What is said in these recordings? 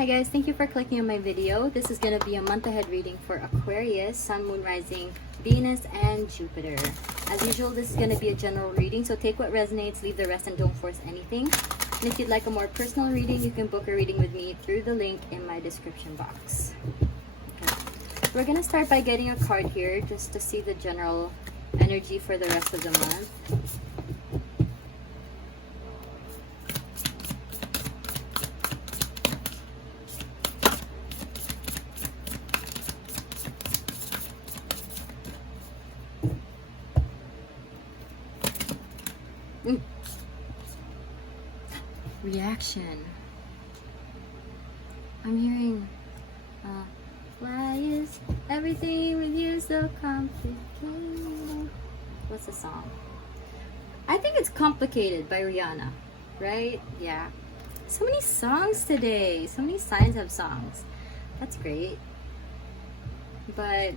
Hi guys, thank you for clicking on my video. This is going to be a month ahead reading for Aquarius, Sun, Moon, Rising, Venus, and Jupiter. As usual, this is going to be a general reading, so take what resonates, leave the rest, and don't force anything. And if you'd like a more personal reading, you can book a reading with me through the link in my description box. Okay. We're going to start by getting a card here just to see the general energy for the rest of the month. Reaction. I'm hearing why is everything with you so complicated? What's the song? I think it's Complicated by Rihanna, right? Yeah. So many songs today. So many signs have songs. That's great. But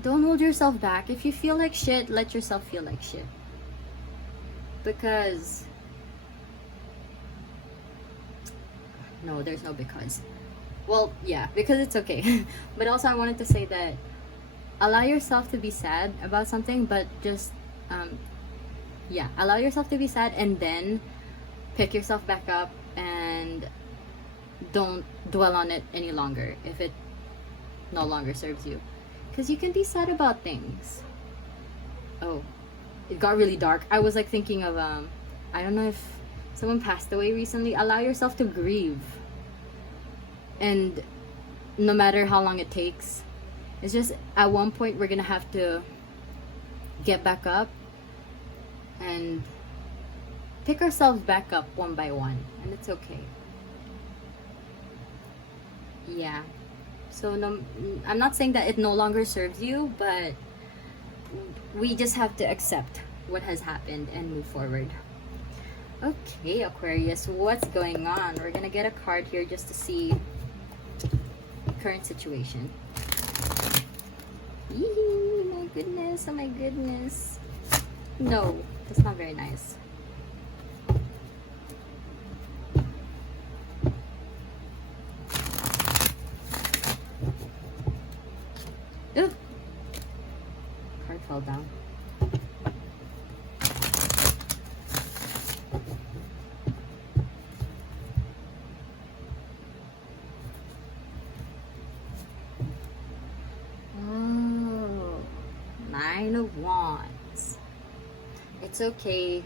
don't hold yourself back. If you feel like shit, let yourself feel like shit. Because no, there's no because. Well, yeah, because it's okay. But also I wanted to say that allow yourself to be sad about something, but just yeah, allow yourself to be sad and then pick yourself back up and don't dwell on it any longer if it no longer serves you. Because you can be sad about things. Oh, it got really dark. I was like thinking of I don't know if someone passed away recently. Allow yourself to grieve, and no matter how long it takes, it's just at one point we're gonna have to get back up and pick ourselves back up one by one, and it's okay. Yeah, so no, I'm not saying that it no longer serves you, but we just have to accept what has happened and move forward. Okay, Aquarius, what's going on? We're gonna get a card here just to see current situation. Yee, my goodness, oh my goodness. No, that's not very nice. Ooh. Card fell down. Oh, Nine of Wands. It's okay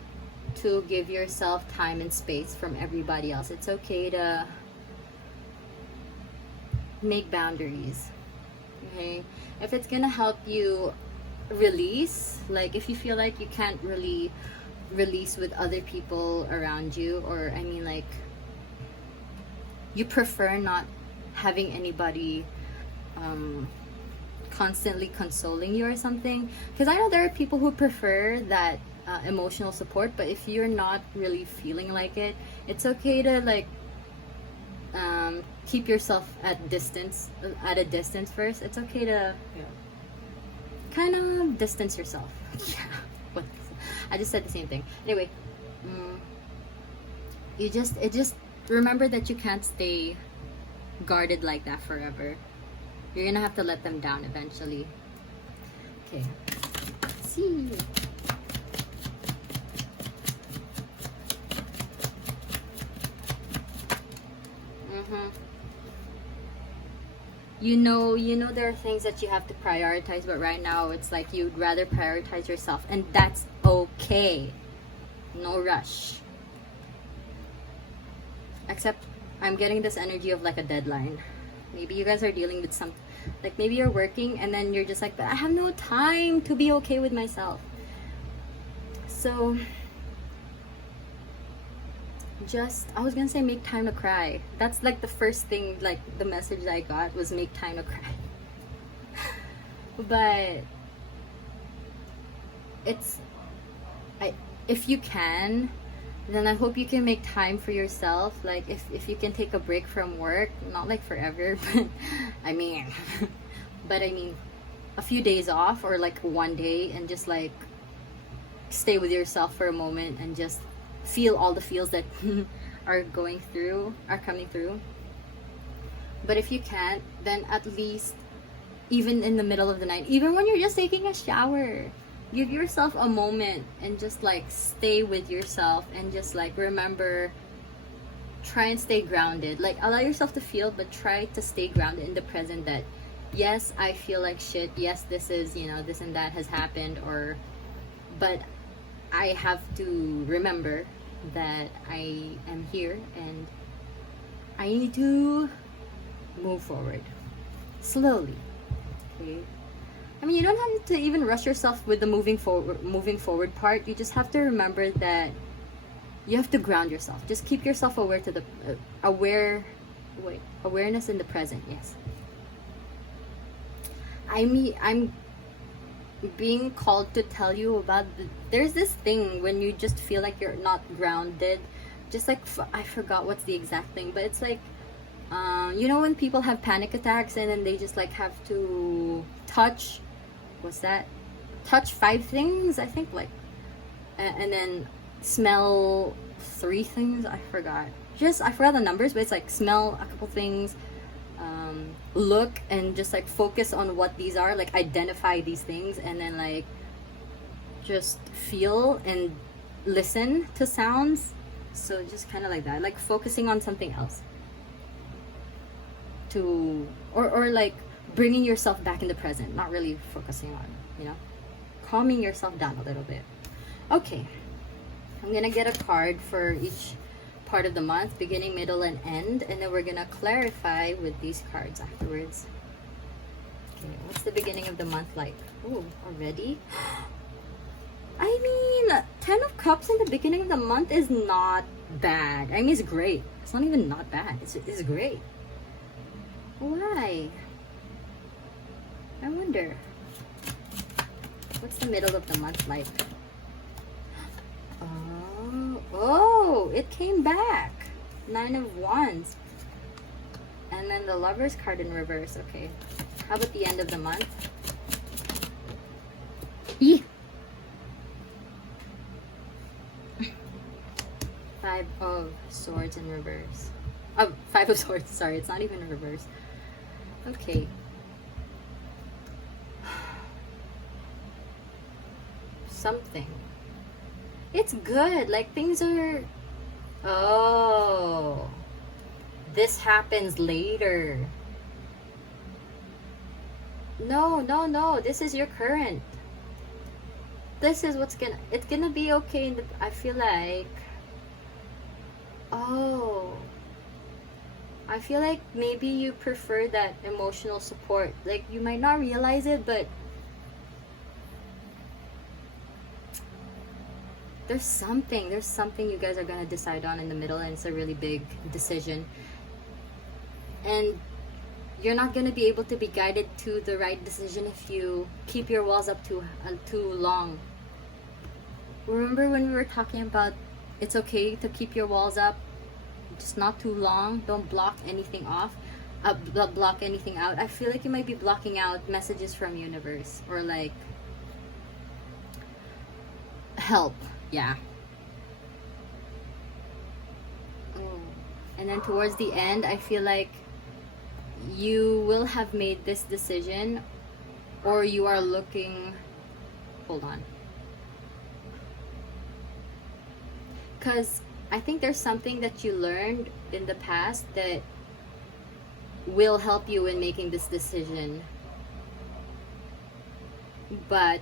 to give yourself time and space from everybody else. It's okay to make boundaries. Okay? If it's gonna help you release, like if you feel like you can't really release with other people around you, or I mean like you prefer not having anybody constantly consoling you or something, because I know there are people who prefer that emotional support, but if you're not really feeling like it, it's okay to like keep yourself at a distance first. It's okay to kind of distance yourself. Yeah, I just said the same thing. Anyway, it just remember that you can't stay guarded like that forever. You're gonna have to let them down eventually. Okay, let's see. You know there are things that you have to prioritize, but right now it's like you'd rather prioritize yourself, and that's okay. No rush. Except I'm getting this energy of like a deadline. Maybe you guys are dealing with some, like maybe you're working and then you're just like, but I have no time to be okay with myself. So just, I was gonna say make time to cry. That's like the first thing, like the message I got was make time to cry. But it's, if you can, then I hope you can make time for yourself. Like if you can take a break from work, not like forever, but I mean a few days off, or like one day, and just like stay with yourself for a moment and just feel all the feels that are coming through. But if you can't, then at least even in the middle of the night, even when you're just taking a shower, give yourself a moment and just like stay with yourself and just like remember, try and stay grounded. Like allow yourself to feel, but try to stay grounded in the present, that yes, I feel like shit, yes, this is, you know, this and that has happened, or but I have to remember that I am here and I need to move forward slowly. Okay, I mean, you don't have to even rush yourself with the moving forward part. You just have to remember that you have to ground yourself. Just keep yourself aware to the awareness in the present. Yes, I'm being called to tell you about there's this thing when you just feel like you're not grounded, just like I forgot what's the exact thing, but it's like you know when people have panic attacks and then they just like have to touch, what's that, touch 5 things, I think, like, and then smell 3 things, I forgot the numbers, but it's like smell a couple things, look and just like focus on what these are, like identify these things, and then like just feel and listen to sounds. So just kind of like that, like focusing on something else to or like bringing yourself back in the present, not really focusing on, you know, calming yourself down a little bit. Okay, I'm gonna get a card for each part of the month, beginning, middle, and end, and then we're gonna clarify with these cards afterwards. Okay, what's the beginning of the month like? Oh, already? I mean, 10 of Cups in the beginning of the month is not bad. I mean, it's great. It's not even not bad. It's great. Why? I wonder. What's the middle of the month like? Oh, it came back. 9 of Wands. And then the Lover's card in reverse. Okay. How about the end of the month? Yeah. 5 of Swords in reverse. Oh, 5 of Swords. Sorry, it's not even in reverse. Okay. Something. It's good. Like things are... Oh. This happens later. No. This is your current. This is what's gonna... It's gonna be okay in the... I feel like... Oh. I feel like maybe you prefer that emotional support. Like, you might not realize it, but there's something you guys are gonna decide on in the middle, and it's a really big decision. And you're not gonna be able to be guided to the right decision if you keep your walls up too long. Remember when we were talking about it's okay to keep your walls up, just not too long. Don't block anything off, block anything out. I feel like you might be blocking out messages from universe, or like help. Yeah. And then towards the end, I feel like you will have made this decision, or you are looking... Hold on. Because I think there's something that you learned in the past that will help you in making this decision. But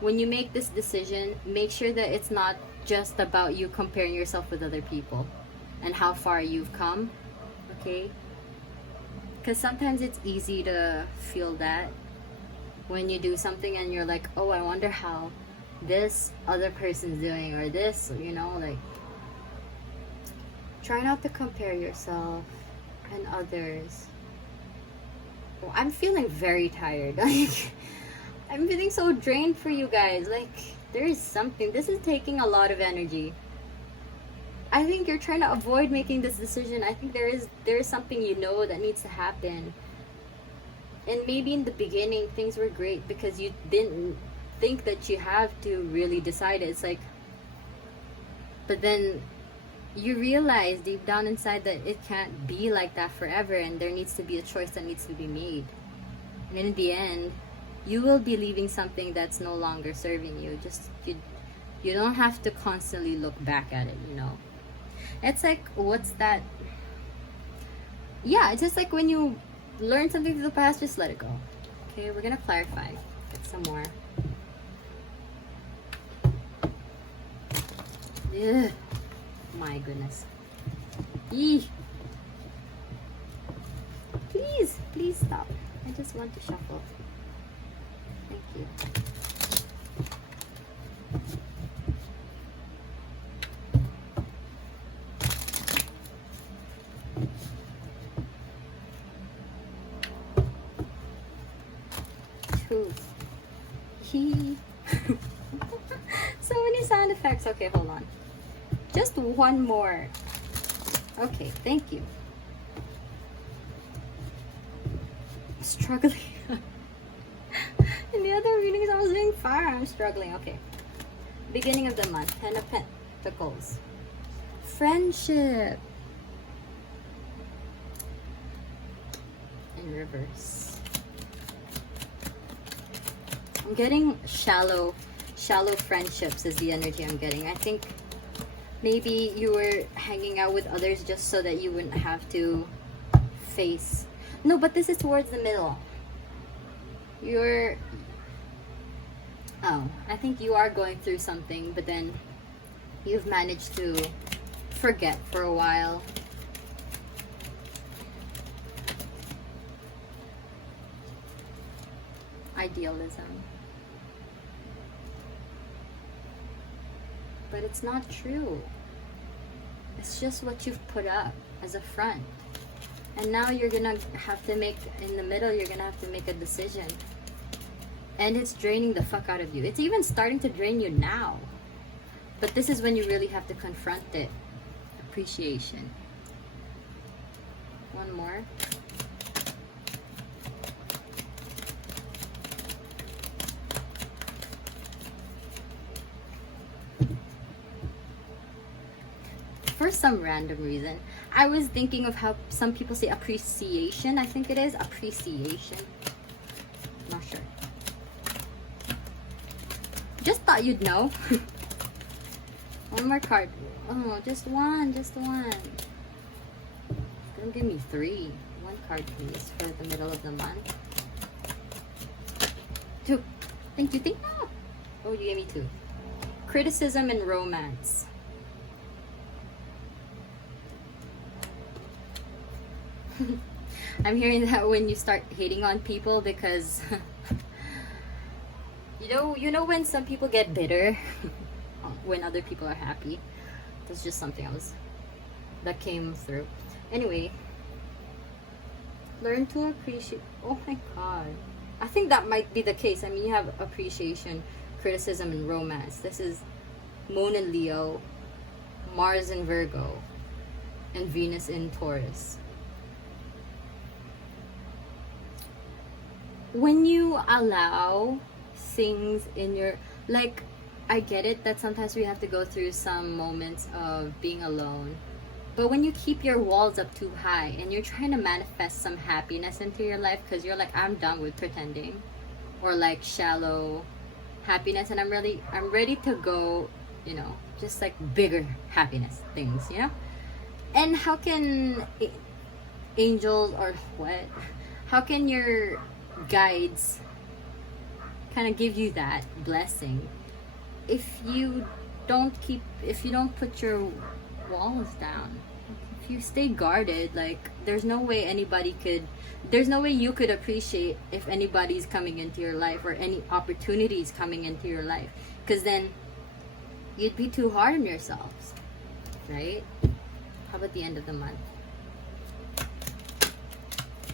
when you make this decision, make sure that it's not just about you comparing yourself with other people and how far you've come, okay? Because sometimes it's easy to feel that when you do something and you're like, oh, I wonder how this other person's doing, or this, you know, like, try not to compare yourself and others. Oh, I'm feeling very tired. Like, I'm feeling so drained for you guys. Like, there is something. This is taking a lot of energy. I think you're trying to avoid making this decision. I think there is something you know that needs to happen. And maybe in the beginning things were great because you didn't think that you have to really decide it. It's like, but then you realize deep down inside that it can't be like that forever, and there needs to be a choice that needs to be made. And in the end, you will be leaving something that's no longer serving you. Just you don't have to constantly look back at it, you know. It's like, what's that? Yeah, it's just like when you learn something from the past, just let it go. Okay, we're gonna clarify. Get some more. Ugh. My goodness. Eee. Please, please stop. I just want to shuffle. Thank you. He. So many sound effects. Okay, hold on. Just one more. Okay, thank you. Struggling. In the other readings I was doing fine. I'm struggling. Okay. Beginning of the month. Ten of Pentacles. Friendship. In reverse. I'm getting shallow friendships is the energy I'm getting. I think maybe you were hanging out with others just so that you wouldn't have to face. No, but this is towards the middle. I think you are going through something, but then you've managed to forget for a while. Idealism. But it's not true. It's just what you've put up as a front. And now you're gonna have to make, in the middle, you're gonna have to make a decision. And it's draining the fuck out of you. It's even starting to drain you now. But this is when you really have to confront it. Appreciation. One more. For some random reason, I was thinking of how some people say appreciation. I think it is appreciation. Not sure. Just thought you'd know. One more card. Oh, just one. Don't give me three. One card, please, for the middle of the month. Two. Thank you. Oh, you gave me two. Criticism and romance. I'm hearing that when you start hating on people because you know when some people get bitter when other people are happy. That's just something else that came through. Anyway, learn to appreciate. Oh my god, I think that might be the case. I mean, you have appreciation, criticism, and romance. This is Moon in Leo, Mars in Virgo, and Venus in Taurus. When you allow things in your, like, I get it that sometimes we have to go through some moments of being alone, but when you keep your walls up too high and you're trying to manifest some happiness into your life because you're like, I'm done with pretending, or like shallow happiness, and I'm ready to go, you know, just like bigger happiness things, you know. And how can angels, or what, how can your guides kind of give you that blessing if you don't put your walls down, if you stay guarded? Like, there's no way you could appreciate if anybody's coming into your life or any opportunities coming into your life, because then you'd be too hard on yourselves, right? How about the end of the month?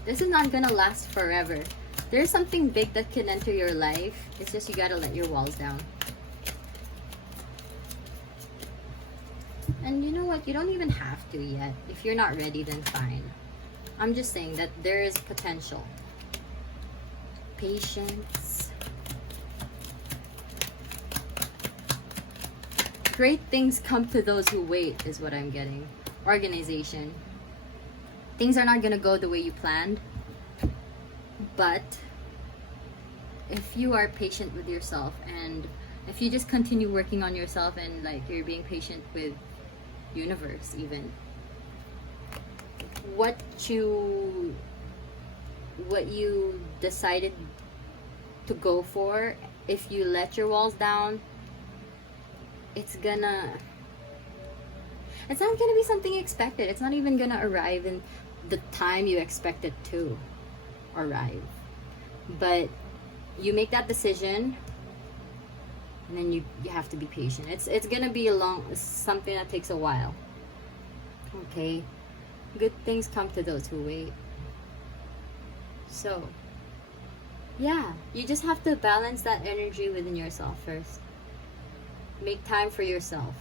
This is not gonna last forever. There's something big that can enter your life. It's just you gotta let your walls down. And you know what? You don't even have to yet. If you're not ready, then fine. I'm just saying that there is potential. Patience. great things come to those who wait is what I'm getting. Organization. Things are not gonna go the way you planned, but if you are patient with yourself, and if you just continue working on yourself, and like you're being patient with universe, even what you decided to go for, if you let your walls down, it's not gonna be something expected. It's not even gonna arrive in the time you expect it to arrive. But you make that decision, and then you have to be patient. It's gonna be something that takes a while. Okay, good things come to those who wait. So yeah, you just have to balance that energy within yourself first. Make time for yourself.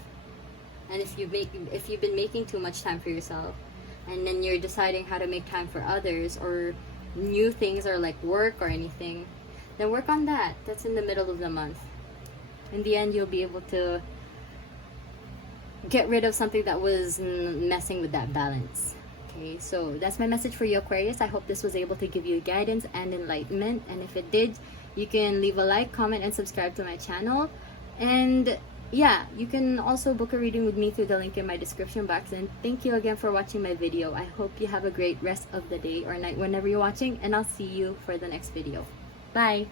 And if you've been making too much time for yourself, and then you're deciding how to make time for others, or new things, or like work or anything, then work on that. That's in the middle of the month. In the end, you'll be able to get rid of something that was messing with that balance. Okay, so that's my message for you, Aquarius. I hope this was able to give you guidance and enlightenment. And if it did, you can leave a like, comment, and subscribe to my channel. And yeah, you can also book a reading with me through the link in my description box. And thank you again for watching my video. I hope you have a great rest of the day or night whenever you're watching, and I'll see you for the next video. Bye!